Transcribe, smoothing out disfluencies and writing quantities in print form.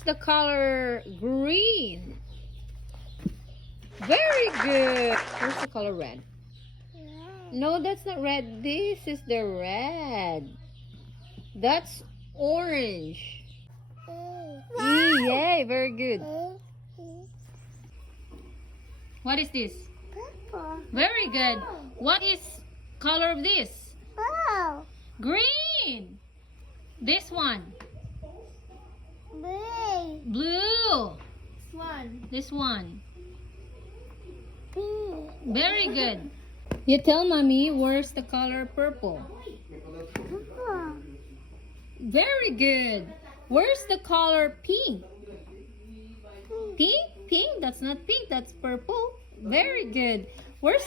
Where's the color green? Very good. Where's the color red? No, that's not red. This is the red. That's orange. Yay, very good. What is this? Purple. Very good. What is color of this? Blue. Green. This one. Blue. Blue. This one. This one. Pink. Very good. You tell mommy where's the color purple. Purple. Very good. Where's the color pink? Pink? Pink? That's not pink. That's purple. Very good. Where's